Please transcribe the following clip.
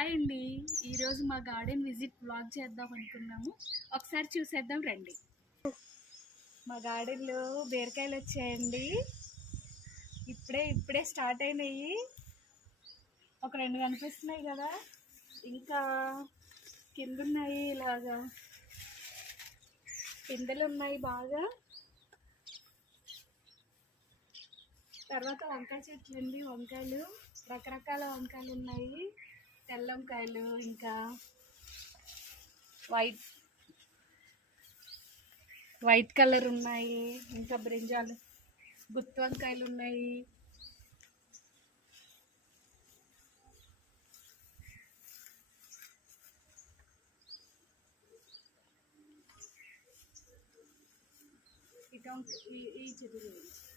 Hi అండి. ఈరోజు మా గార్డెన్ విజిట్ బ్లాగ్ చేద్దాం అనుకున్నాము. ఒకసారి చూసేద్దాం రండి. మా గార్డెన్లో బీరకాయలు వచ్చాయండి. ఇప్పుడే స్టార్ట్ అయినాయి. ఒక 2 కనిపిస్తున్నాయి కదా, ఇంకా కింద ఉన్నాయి. ఇలాగా పిందెలు ఉన్నాయి బాగా. తర్వాత వంకాయ చెట్లు అండి. వంకాయలు రకరకాల వంకాయలు ఉన్నాయి. తెల్ల వంకాయలు, ఇంకా వైట్ కలర్ ఉన్నాయి. ఇంకా బ్రింజాలు, గుత్తి వంకాయలు ఉన్నాయి. ఈ చెట్టు గురించి